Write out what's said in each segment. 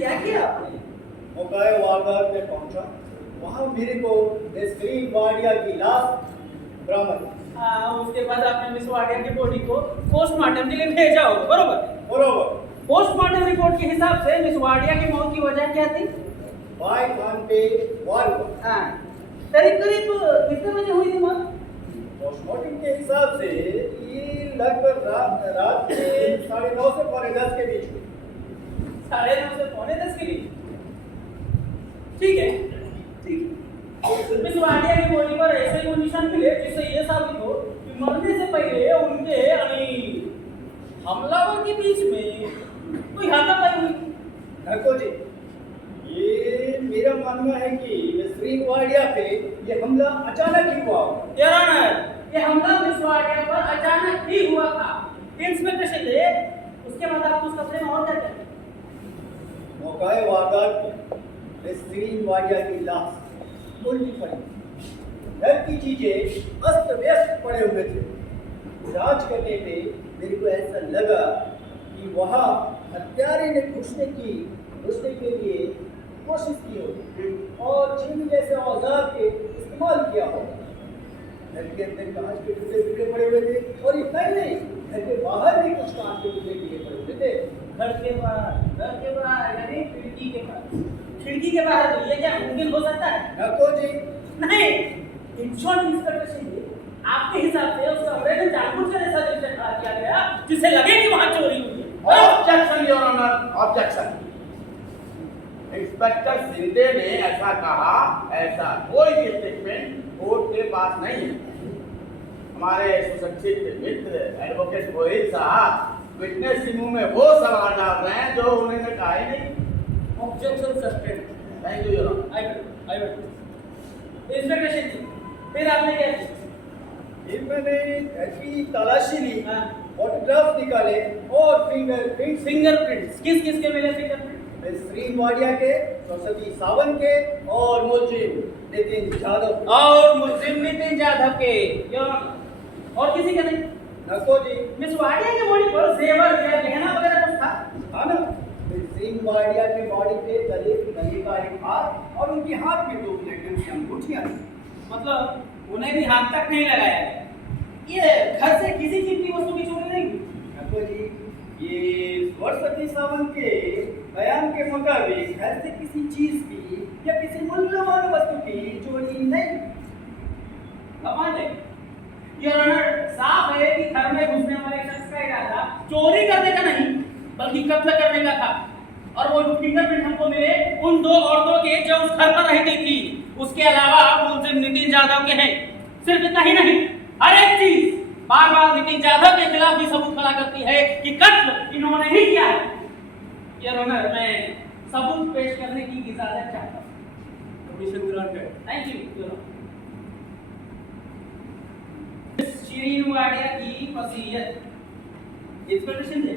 क्या किया आपने? मौके वारदात पे पहुंचा, वहां मेरे को नसरीन वाडिया की लाश बरामद हुई। हाँ, उसके बाद आपने मिस वाडिया की बॉडी को पोस्टमार्टम के लिए भेजा हो, बरोबर? बरोबर। पोस्टमार्टम रिपोर्ट के हिसाब से मिस वाडिया की मौत की वजह क्या थी? भाई खान पे वार हुआ। हाँ, करीब करीब कितने बजे हुई थी मौत? पोस्टमार्टम के हिसाब से ये लगभग रात के 9:30 से 10:15 के बीच हुई। 9:30 से 9:45 के बीच। ठीक है, ठीक है। मिस वाडिया की बॉडी पर ऐसे कोई निशान मिले जिससे ये साबित हो कि मरने से पहले उनके यानी हमलावर के बीच में कोई हाथापाई हुई। देखो जी, ये मेरा मानना है कि नसरीन वाडिया पे ये हमला अचानक ही हुआ होगा। योर ऑनर, ये हमला मिस वाडिया पर अचानक ही हुआ था। इंस्पेक्टर शिंदे, उसके बाद आप उस कमरे में और क्या करते? मौके वारदात पे नसरीन वाडिया की लाश उल्टी पड़ी। घर की चीजें अस्त व्यस्त पड़े हुए थे। जांच करने पे मेरे को ऐसा लगा कि वहां हत्यारे ने घुसने के लिए कोशिश की होगी और छीन जैसे औजार के इस्तेमाल किया होगा। घर के अंदर कांच के टुकड़े पड़े हुए थे और इतना ही नहीं, घर के बाहर भी कुछ कांच के टुकड़े पड़े हुए थे। घर के बाहर यानी खिड़की के बाहर। खिड़की के बाहर तो ये क्या मुमकिन हो सकता है? नको जी, नहीं। इन शॉर्ट इंस्पेक्टर शिंदे, आपके हिसाब से उस कमरे में जानबूझकर ऐसा दृश्य खड़ा किया गया जिससे लगे कि वहां चोरी हुई है। Objection your honour, objection. Inspector Shinde ने ऐसा कहा, ऐसा कोई भी स्टेटमेंट कोर्ट के पास नहीं है। हमारे सुशिक्षित मित्र एडवोकेट रोहित साहब विटनेस के मुंह में वो सवाल डाल रहे हैं जो उन्होंने कहा ही नहीं। Objection sustained. Thank you your honour. I will. Inspector Shinde, फिर आपने क्या किया? फिर मैंने घर की तलाशी ली, हाँ। फोटोग्राफ निकाले और फिंगरप्रिंट्स किस किस के मिले? फिंगरप्रिंट नसरीन वाडिया के, सरस्वती सावंत के और मुलजिम नितिन जाधव और मुलजिम नितिन जाधव के। और किसी का नहीं? नको जी, मिस वाडिया की बॉडी पर जेवर या गहना वगैरह कुछ था? हाँ ना, नसरीन वाडिया की बॉडी पे गले का एक हाथ और उनके हाथ में 2 प्लेटिनम की अंगूठियां थी। मतलब उन्हें भी हाथ तक नहीं लगाया गया। ये घर से किसी कीमती वस्तु की चोरी नहीं हुई? नको जी, ये सरस्वती सावंत के बयान के मुताबिक घर से किसी चीज की या किसी मूल्यवान वस्तु की चोरी नहीं। भगवान जी, योर ऑनर, साफ है कि घर में घुसने वाले शख्स का इरादा चोरी करने का नहीं बल्कि कत्ल करने का था। और वो फिंगरप्रिंट हमको मिले उन 2 औरतों के जो उस घर पर रहती थी। उसके अलावा मुलजिम नितिन जाधव के हैं। सिर्फ इतना ही नहीं, हर एक चीज बार बार नितिन जाधव के खिलाफ भी सबूत खड़ा करती है कि कत्ल इन्होंने ही किया है। योर ऑनर, मैं सबूत पेश करने की इजाजत चाहता हूं। Permission granted. Thank you your honour. Shireen Wadia की वसीयत। इंस्पेक्टर शिंदे,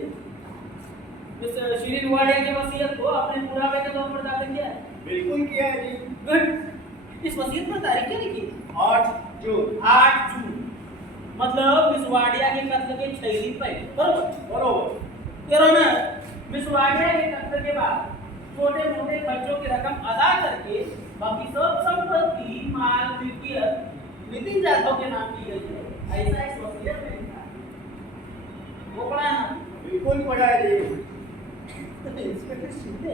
मिस शिरीन वाडिया की वसीयत को आपने पुरावे के तौर पर दाखिल किया है? बिल्कुल किया है जी। गुड। इस वसीयत पर तारीख क्या लिखी? 8 जून। 8 जून। मतलब मिस वाडिया के कत्ल के 6 दिन पहले, बरोबर? योर ऑनर, मिस वाडिया के कत्ल के बाद छोटे मोटे खर्चों की रकम अदा करके बाकी सब संपत्ति माल मिल्कियत नितिन जाधव के नाम की गई है। ऐसा इस वसीयत में लिखा है। वो पढ़ा है ना? बिल्कुल पढ़ा है जी। इंस्पेक्टर शिंदे,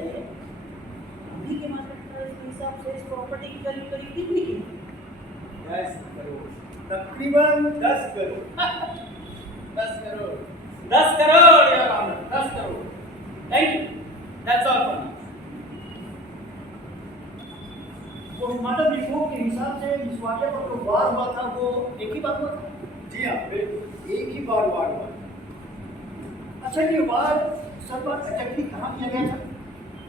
अभी के मार्केट प्राइस के हिसाब से इस प्रॉपर्टी की करीब करीब कितनी कीमत? 10 करोड़, तकरीबन 10 crore. 10 crore. 10 crore your honour, 10 crore. Thank you, that's all for now. Postmortem report के हिसाब से इस वाक़े पर जो वार हुआ था वो एक ही बार हुआ था? जी हाँ, बिल्कुल एक ही बार वार हुआ। अच्छा, ये वार सर पर एग्जैक्टली कहाँ किया गया था?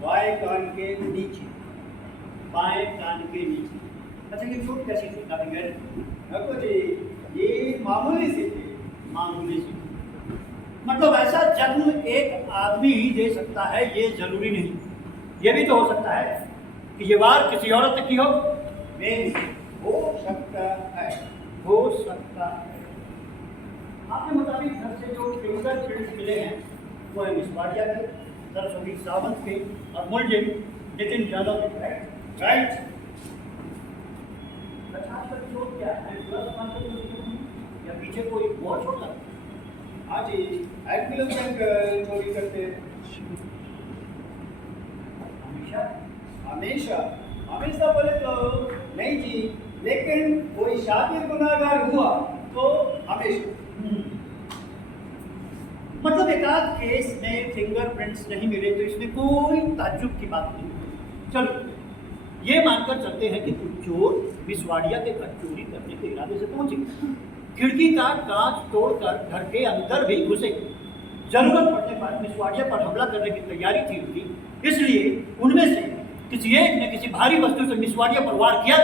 बाएं कान के नीचे। बाएं कान के नीचे। अच्छा, ये चोट कैसी थी? काफी गहरी? देखो जी, ये मामूली से थे, मामूली से। मतलब ऐसा जख्म एक आदमी ही दे सकता है, ये जरूरी नहीं। ये भी तो हो सकता है कि ये वार किसी औरत की हो। नहीं, हो सकता है। हो सकता है। आपके मुताबिक घर से जो फिंगरप्रिंट्स मिले हैं वो है मिस वाडिया के, सरस्वती सावंत के और मुलजिम नितिन यादव के। राइट। अच्छा, आपका चोट क्या है? या पीछे कोई और चोट लगा? हाँ जी, एडमिरल बैंक चोरी करते हैं। हमेशा? हमेशा हमेशा बोले तो नहीं जी, लेकिन कोई शातिर गुनाहगार हुआ तो हमेशा। मतलब एक आध केस में फिंगरप्रिंट्स नहीं मिले तो इसमें कोई ताज्जुब की बात नहीं। चलो ये मानकर चलते हैं कि कुछ चोर मिस वाडिया के घर चोरी करने के इरादे से पहुंचे, खिड़की का कांच तोड़कर घर के अंदर भी घुसे, जरूरत पड़ने पर मिस वाडिया पर हमला करने की तैयारी थी उनकी, इसलिए उनमें से किसी एक ने किसी भारी वस्तु से मिस वाडिया पर वार किया।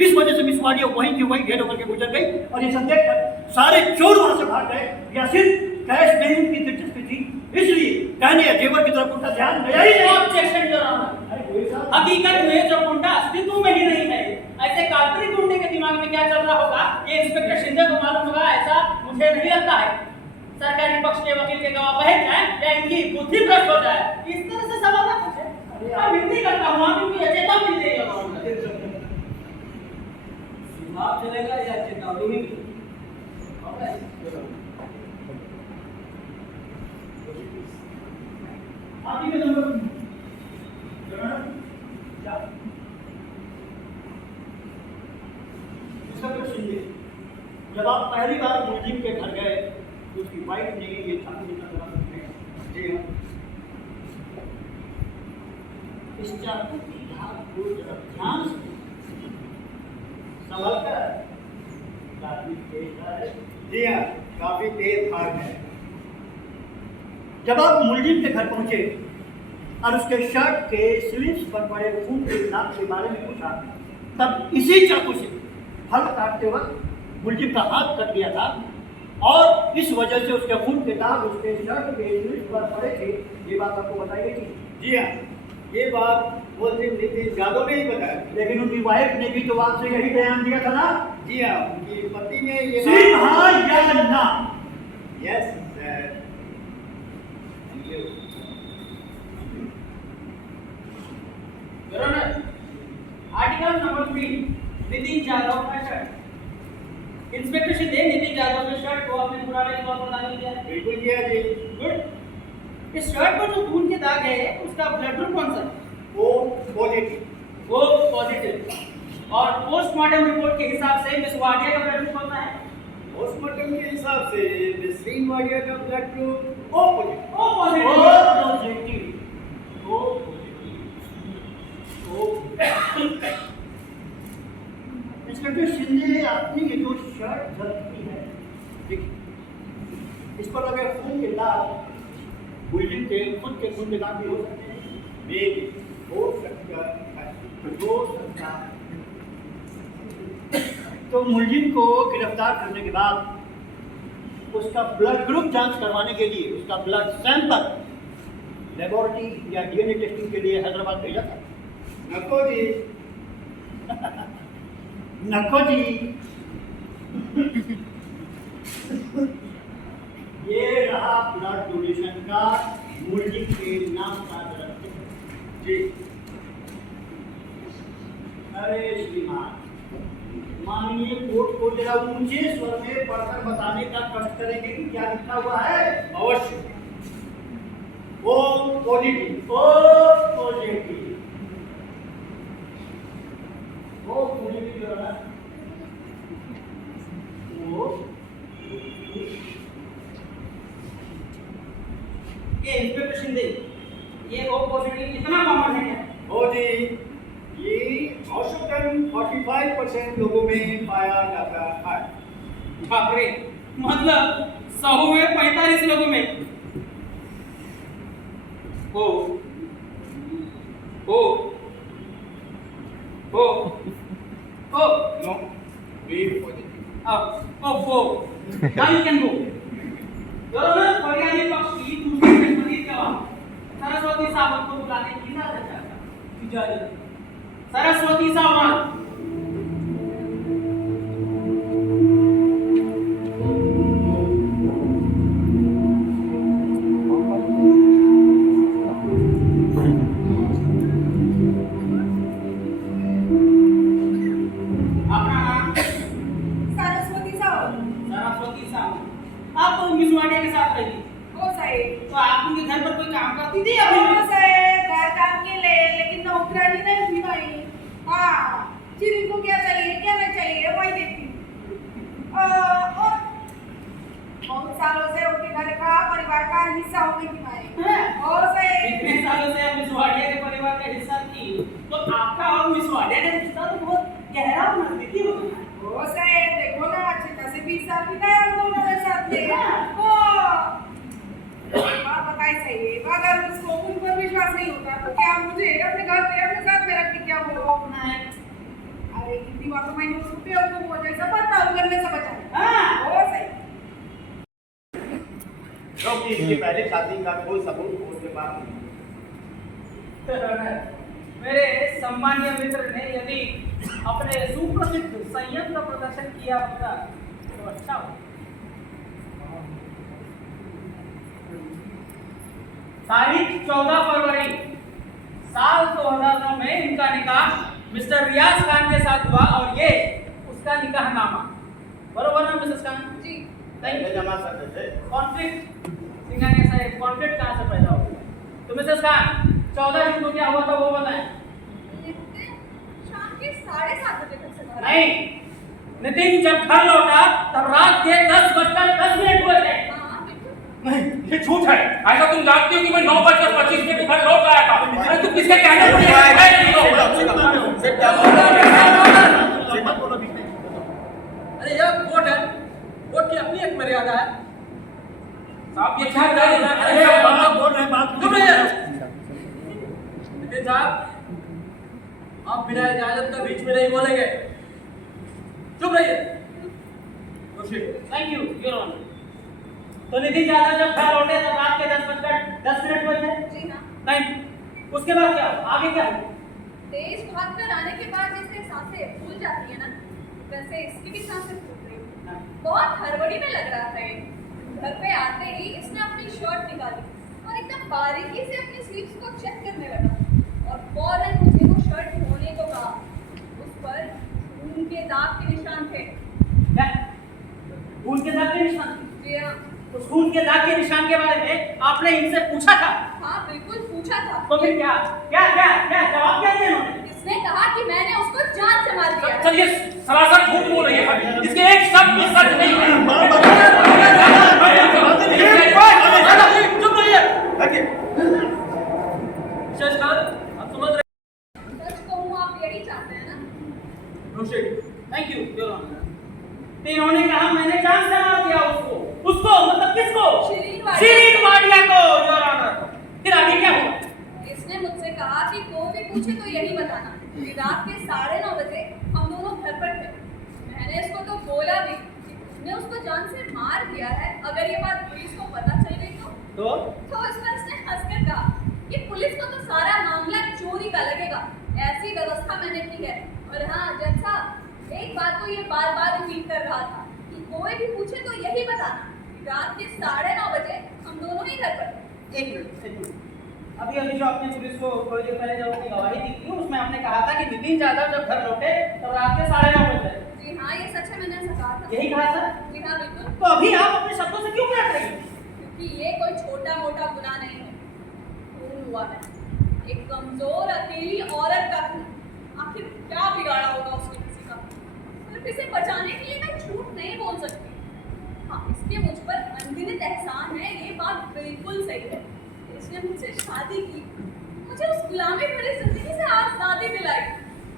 इस वजह से मिस वाडिया वहीं की वहीं घेर होकर के गुजर गई और ये सब देखकर सारे चोर वहां से भाग गए। या सिर्फ कैश में ही उनकी दिलचस्पी थी, इसलिए कहने या जेवर की तरफ उनका ध्यान गया ही नहीं। Objection your honour. अरे कोई साहब, हकीकत में जो गुंडा अस्तित्व में ही नहीं है, ऐसे काल्पनिक गुंडे के दिमाग में क्या चल रहा होगा ये इंस्पेक्टर शिंदे को मालूम होगा, ऐसा मुझे नहीं लगता है। सरकारी पक्ष के वकील के गवाह बहक जाए या इनकी बुद्धि भ्रष्ट हो जाए, इस तरह से सवाल ना पूछे। मैं विनती करता हूँ, आप इनकी अचेता मिल जाएगा। दिमाग चलेगा या चेतावनी भी? आप ही के नंबर जब आप पहली बार मुलजिम के घर गए तो उसकी वाइफ ने ये छाती दिखा करा सकते हैं। जी हाँ, इस चाकू की धार को जरा ध्यान से संभल कर, काफी तेज है। जी हाँ, काफी तेज धार है। जब आप मुलजिम के घर पहुंचे और उसके शर्ट के स्लीव्स पर पड़े खून के दाग के बारे में पूछा, तब इसी चाकू से फल काटते वक्त मुलजिम का हाथ कट गया था और इस वजह से उसके खून के दाग उसके शर्ट के स्लीव्स पर पड़े थे। ये बात आपको बताई गई थी? जी हाँ, ये बात मुलजिम नितिन यादव ने ही बताया। लेकिन उनकी वाइफ ने भी तो आपसे यही बयान दिया था ना? जी हाँ, उनकी पति ने ये सिर्फ हाँ या ना? Yes sir. Thank you. Your honour, article number 3, Nitin Yadav का शर्ट। इंस्पेक्टर शिंदे नितिन यादव के शर्ट को अपने पुराने के तौर पर दाखिल किया है। बिल्कुल किया जी। गुड। इस शर्ट पर जो खून के दाग है उसका ब्लड ग्रुप कौन सा है? वो पॉजिटिव। वो पॉजिटिव। और पोस्टमार्टम रिपोर्ट के हिसाब से मिस वाडिया का ब्लड ग्रुप कौन सा है? पोस्टमार्टम के हिसाब से मिस वाडिया का blood group O positive. O positive. Inspector Shinde, आपने ये जो शर्ट जब्त की है, देखिए इस पर लगे खून के दाग मुलजिम के खुद के खून के दाग भी हो सकते हैं। हो सकता है। तो मुलजिम को गिरफ्तार करने के बाद उसका ब्लड ग्रुप जांच करवाने के लिए उसका ब्लड सैंपल लेबोरेटरी या डीएनए टेस्टिंग के लिए हैदराबाद भेजा था। नको जी। नको जी। ये रहा ब्लड डोनेशन का मुलजिम के नाम का दरख्त जी। अरे श्रीमान, माननीय कोर्ट को जरा ऊंचे स्वर में पढ़कर बताने का कष्ट करेंगे कि क्या लिखा हुआ है? अवश्य। O positive. O positive. वो पॉजिटिव जो है वो ये इंस्पेक्टर शिंदे, ये ओ पॉजिटिव इतना कॉमन है क्या? हो जी, ये औसतन 45% लोगों में पाया जाता है। बाप रे, मतलब 100 में 45 लोगों में। Oh oh oh oh no, B positive. Oh now you can go. Your Honor, फरियादी पक्ष की दूसरी प्रतिनिधि गवाह सरस्वती सावंत को बुलाने की इजाजत। सरस्वती सावंत। हाँ, शिरीन को क्या चाहिए, क्या नहीं चाहिए, वही देखती हूँ। और बहुत सालों से उनके घर का परिवार का हिस्सा हो गई थी मैं। और से इतने सालों से आप मिस वाडिया के परिवार का हिस्सा थी, तो आपका और मिस वाडिया का रिश्ता तो बहुत गहरा और नजदीकी हो गया। वो से देखो ना, अच्छे खासे 20 साल बिताए हम दोनों एक साथ थे। बात बताई सही है, अगर उसको उन पर विश्वास नहीं होता तो क्या मुझे अपने घर पे अपने साथ में रख के क्या वो अरे कितनी बार तो मैंने उसको बेवकूफ हो जैसा पता करने से बचा। हाँ वो सही। क्योंकि इसके पहले शादी का कोई सबूत कोर्ट के पास नहीं। मेरे सम्मानीय मित्र ने यदि अपने सुप्रसिद्ध संयम का प्रदर्शन किया होता तो अच्छा होता। तारीख 14 फरवरी साल 2009 में इनका निकाह मिस्टर रियाज खान के साथ हुआ और ये उसका निकाहनामा। बरोबर ना मिसेस खान? जी। पहले जमा कर देते। कॉन्फ्लिक्ट सिंगाने से कॉन्फ्लिक्ट कहाँ से पैदा हुआ? तो मिसेस खान 14 जून को क्या हुआ था वो बताएं। शाम के 7:30 बजे तक से नहीं, नितिन जब घर लौटा तब रात के 10:10 हुए थे। नहीं, ये झूठ है। ऐसा तुम जानती हो कि मैं 9:25 घर लौट आया था। अरे तुम किसके कहने पर अरे यह कोर्ट है, कोर्ट की अपनी एक मर्यादा है। साहब ये क्या कर रहे हैं? अरे बात बोल रहे हैं, बात चुप रहिए। नितिन साहब, आप बिना इजाजत का बीच में नहीं बोलेंगे। चुप रहिए। Thank you your honour. तो नितिन यादव जब घर लौटे तब रात के 10:10 हुए थे। जी हाँ। नहीं, उसके बाद क्या हुआ? आगे क्या हुआ? तेज भाग कर आने के बाद जैसे सांसें फूल जाती है ना, वैसे इसकी भी सांसें फूल रही थी। बहुत हड़बड़ी में लग रहा था ये। घर पे आते ही इसने अपनी शर्ट निकाली और एकदम बारीकी से अपनी स्लीव्स को चेक करने लगा और फौरन मुझे वो शर्ट धोने को कहा। उस पर खून के दाग के निशान थे। क्या? खून के दाग के निशान? जी हाँ। उस खून के दाग के निशान के बारे में आपने इनसे पूछा था? हाँ बिल्कुल पूछा था। तो फिर क्या क्या क्या क्या जवाब क्या दिया उन्होंने? इसने कहा कि मैंने उसको जान से मार दिया। चलिए, सरासर झूठ बोल रही है। इसके एक शब्द भी सच नहीं है। चुप रहिए। विशेष खान, आप समझ रहे सच कहूँ आप यही चाहते हैं ना? Thank you your honour. तो इन्होंने कहा मैंने जान से मार दिया उसको। उसको मतलब किसको? शिरीन वाडिया को योर ऑनर। फिर आगे क्या हुआ? इसने मुझसे कहा कि कोई भी पूछे तो यही बताना कि रात के 9:30 बजे हम दोनों घर पर थे। मैंने इसको तो बोला भी कि तुमने उसको जान से मार दिया है। अगर ये बात पुलिस को पता चल गई तो इस पर इसने हंसकर कहा कि पुलिस को तो सारा मामला चोरी का लगेगा। ऐसी व्यवस्था मैंने की है। और हाँ जज साहब, एक बात तो ये बार बार रिपीट कर रहा था कि कोई भी पूछे तो यही बताना कि रात के 9:30 बजे हम दोनों ही घर पर थे। एक मिनट। अभी अभी जो आपने पुलिस को थोड़ी देर पहले जब अपनी गवाही दी थी उसमें आपने कहा था कि नितिन यादव जब घर लौटे तब रात के 9:30 बजे। जी हाँ ये सच है, मैंने ऐसा कहा था। यही कहा था? जी हाँ बिल्कुल। तो अभी आप अपने शब्दों से क्यों पलट रही हैं? क्योंकि ये कोई छोटा मोटा गुनाह नहीं है। खून हुआ है, एक कमजोर अकेली औरत का खून। आखिर क्या बिगाड़ा होगा उसने किसी का? सिर्फ इसे बचाने के लिए मैं झूठ नहीं बोल सकती। हाँ इसके मुझ पर अनगिनत एहसान है, ये बात बिल्कुल सही है। इसने मुझसे शादी की, मुझे उस गुलामी भरी जिंदगी से आजादी दिलाई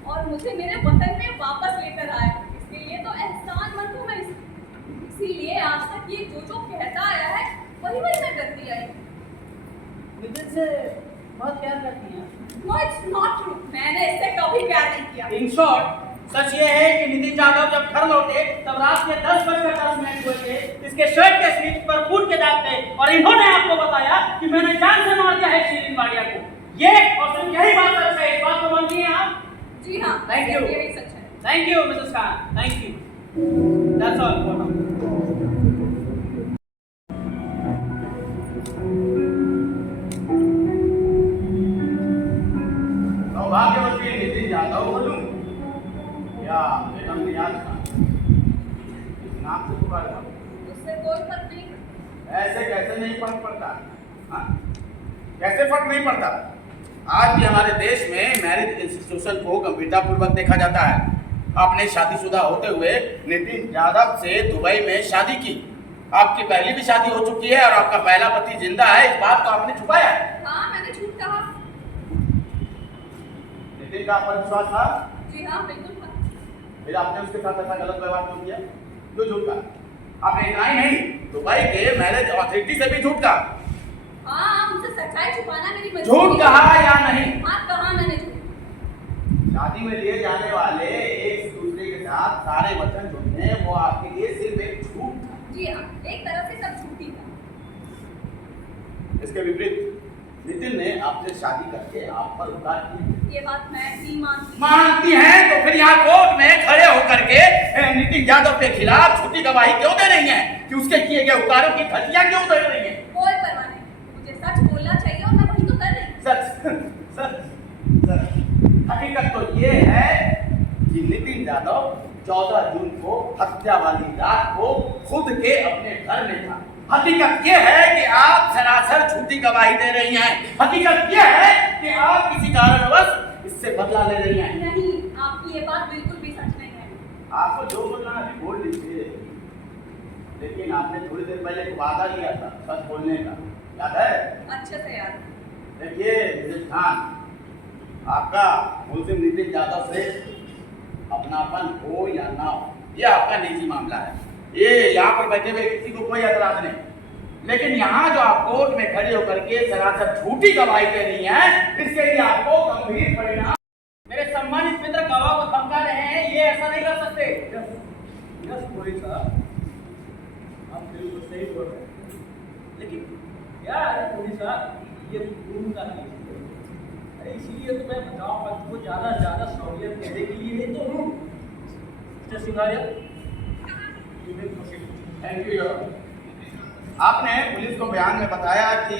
और मुझे मेरे वतन में वापस लेकर आया। इसके लिए तो एहसानमंद हूँ मैं। इसीलिए आज तक ये जो कहता आया है वही मैं करती आई। नितिन से बहुत प्यार करती हैं? No, it's not true. मैंने इससे कभी प्यार नहीं किया। इन शॉर्ट सच ये है कि नितिन यादव जब घर लौटे तब रात के 10:10 हुए थे। इसके शर्ट के स्लीव पर खून के दाग थे और इन्होंने आपको बताया कि मैंने जान से मार दिया है शिरीन वाडिया को। ये और सिर्फ यही बात सच है। इस बात को मानती हैं आप? जी हाँ, Thank you. यही सच है। Thank you Mrs Khan, thank you. That's all for now. सौभाग्यवती नितिन यादव बोलूं या बेगम रियाज खान, इस नाम से पुकारा जाऊं? उससे कोई फर्क नहीं पड़ता। ऐसे कैसे नहीं फर्क पड़ता? हाँ? कैसे फर्क नहीं पड़ता? आज भी हमारे देश में मैरिज इंस्टीट्यूशन को गंभीरतापूर्वक देखा जाता है। आपने शादीशुदा होते हुए नितिन यादव से दुबई में शादी की। आपकी पहली भी शादी हो चुकी है और आपका पहला पति जिंदा है, इस बात को आपने छुपाया है। हाँ, मैंने झूठ कहा। नितिन का आप पर विश्वास था? जी हाँ, बिल्कुल था। फिर आपने उसके साथ ऐसा गलत व्यवहार क्यों किया? क्यों झूठ कहा? आपने इतना ही नहीं, दुबई के मैरिज अथॉरिटी से भी झूठ कहा। हाँ, उनसे सच्चाई छुपाना मेरी मजबूरी झूठ कहा या नहीं? हाँ, कहा मैंने झूठ। शादी में लिए जाने वाले एक दूसरे के साथ सारे वचन जो हैं वो आपके लिए सिर्फ एक झूठ था। जी हाँ, एक तरह से सब झूठी था। इसके विपरीत नितिन ने आपसे शादी करके आप पर उपकार किए। ये बात मैं भी मानती हैं तो फिर यहाँ कोर्ट में खड़े होकर के नितिन यादव के खिलाफ झूठी गवाही क्यों दे रही हैं कि उसके किए गए उपकारों की धज्जियां क्यों दे रही हैं? कोई परवाह नहीं, मुझे सच बोलना चाहिए और मैं वही तो कर रही हूँ। सच सच सच हकीकत तो ये है कि नितिन यादव 14 जून को हत्या वाली रात को खुद के अपने घर में था। हकीकत ये है कि आप सरासर झूठी गवाही दे रही हैं। हकीकत ये है कि आप किसी कारणवश इससे बदला ले रही हैं। नहीं, आपकी ये बात बिल्कुल भी सच नहीं है। आपको जो बोलना है बोल लीजिए, लेकिन आपने थोड़ी देर पहले एक वादा लिया था सच बोलने का, याद है? अच्छे से याद है। देखिए मिसेस खान, आपका मुलजिम नितिन यादव से अपनापन हो या ना हो, यह आपका निजी मामला है। ये यहाँ पर बैठे हुए किसी को कोई एतराज नहीं, लेकिन यहाँ जो आप कोर्ट में खड़े होकर के सरासर झूठी गवाही दे रही हैं, इसके लिए आपको गंभीर परिणाम। मेरे सम्मानित मित्र गवाह को धमका रहे हैं, ये ऐसा नहीं कर सकते। यस पुलिस साहब, आप बिल्कुल सही बोल रहे हैं, लेकिन क्या है पुलिस साहब, ये खून का केस है। अरे इसीलिए तो मैं बचाव पक्ष को ज़्यादा से ज़्यादा सहूलियत देने के लिए ही तो हूँ। Mister Singhania, thank you. आपने पुलिस को बयान में बताया कि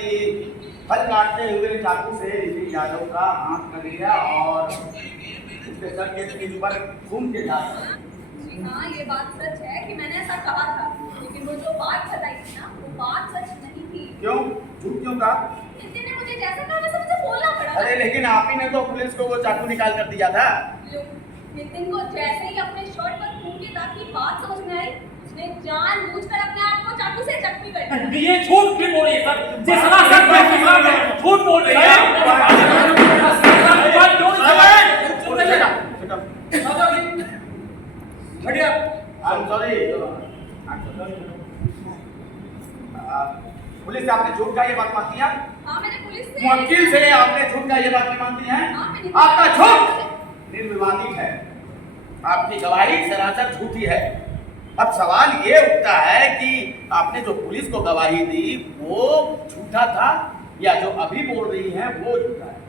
फल काटते हुए चाकू से नितिन यादव का हाथ कट गया और उसके सर के सिर पर खून के दाग पड़े। जी हाँ, ये बात सच है कि मैंने ऐसा कहा था, लेकिन वो जो बात बताई थी ना, वो बात सच नहीं थी। क्यों? झूठ क्यों कहा? नितिन ने मुझे जैसा कहा वैसा मुझे बोलना पड़ा। अरे लेकिन आप ही ने तो पुलिस को वो चाकू निकाल कर दिया था। नितिन को जैसे ही अपने शर्ट पर खून के दाग की बात समझ में आई, उसने जानबूझकर अपने आप को चाकू से जख्मी कर दिया। ये झूठ क्यों बोल रही है सर? ये सरासर झूठ बोल रही है। बढ़िया। पुलिस से आपने झूठ का ये बात मानती है? हाँ, मैंने पुलिस से। वकील से आपने झूठ का ये बात नहीं मानती है? हाँ, मैंने। आपका झूठ निर्विवादित है, आपकी गवाही सरासर झूठी है। अब सवाल ये उठता है कि आपने जो पुलिस को गवाही दी वो झूठा था या जो अभी बोल रही हैं वो झूठा है?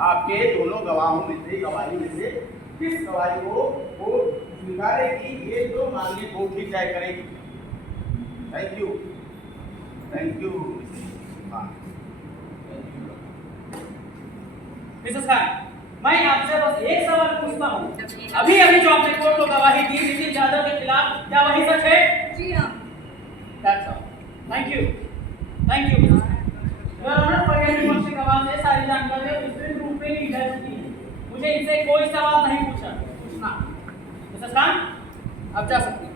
आपके दोनों गवाहों में से गवाही में से किस गवाही को वो स्वीकारेगी, ये जो माननीय कोर्ट ही तय करेगी। Thank you, thank you. Mrs Khan, मैं आपसे बस एक सवाल पूछता हूँ, अभी अभी जो आपने कोर्ट को गवाही दी नितिन यादव के खिलाफ, क्या वही सच है? जी हाँ। That's all. Thank you. Thank you. Your Honor, फरियादी पक्ष के गवाह से सारी जानकारी विस्तृत रूप में ली जा चुकी है। मुझे इनसे कोई सवाल नहीं पूछना। मिसेस खान, आप जा सकती हैं।